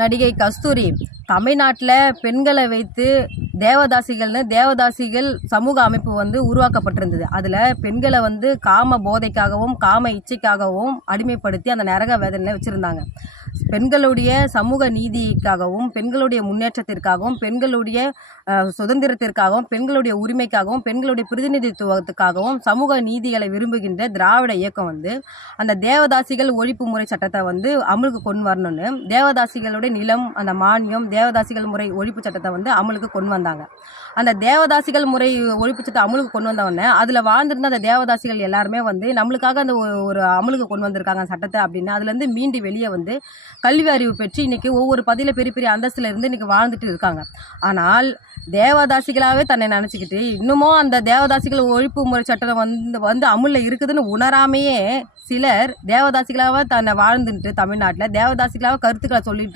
நடிகை கஸ்தூரி தமிழ்நாட்டில் பெண்களை வைத்து தேவதாசிகள் சமூக அமைப்பு உருவாக்கப்பட்டிருந்தது. அதில் பெண்களை காம போதைக்காகவும் காம இச்சைக்காகவும் அடிமைப்படுத்தி அந்த நரக வேதனையில் வச்சுருந்தாங்க. பெண்களுடைய சமூக நீதிக்காகவும் பெண்களுடைய முன்னேற்றத்திற்காகவும் பெண்களுடைய சுதந்திரத்திற்காகவும் பெண்களுடைய உரிமைக்காகவும் பெண்களுடைய பிரதிநிதித்துவத்துக்காகவும் சமூக நீதிகளை விரும்புகின்ற திராவிட இயக்கம் அந்த தேவதாசிகள் ஒழிப்பு முறை சட்டத்தை அமலுக்கு கொண்டு வரணும்னு தேவதாசிகளுடைய நிலம் அந்த மானியம் தேவதாசிகள் முறை ஒழிப்பு சட்டத்தை அமலுக்கு கொண்டு வந்தாங்க. அந்த தேவதாசிகள் முறை ஒழிப்பு சட்டத்தை அமலுக்கு கொண்டு வந்தவொடனே அதில் வாழ்ந்திருந்த அந்த தேவதாசிகள் எல்லாருமே நம்மளுக்காக அந்த ஒரு அமலுக்கு கொண்டு வந்திருக்காங்க சட்டத்தை அப்படின்னு அதுலேருந்து மீண்டு வெளியே கல்வி அறிவு பெற்று இன்றைக்கி ஒவ்வொரு பதியில் பெரிய பெரிய அந்தஸ்தில் இருந்து இன்றைக்கி வாழ்ந்துட்டு இருக்காங்க. ஆனால் தேவதாசிகளாகவே தன்னை நினச்சிக்கிட்டு இன்னமும் அந்த தேவதாசிகள் ஒழிப்பு முறை சட்டம் அமுலில் இருக்குதுன்னு உணராமையே சிலர் தேவதாசிகளாக தன்னை வாழ்ந்துட்டு தமிழ்நாட்டில் தேவதாசிகளாக கருத்துக்களை சொல்லிட்டு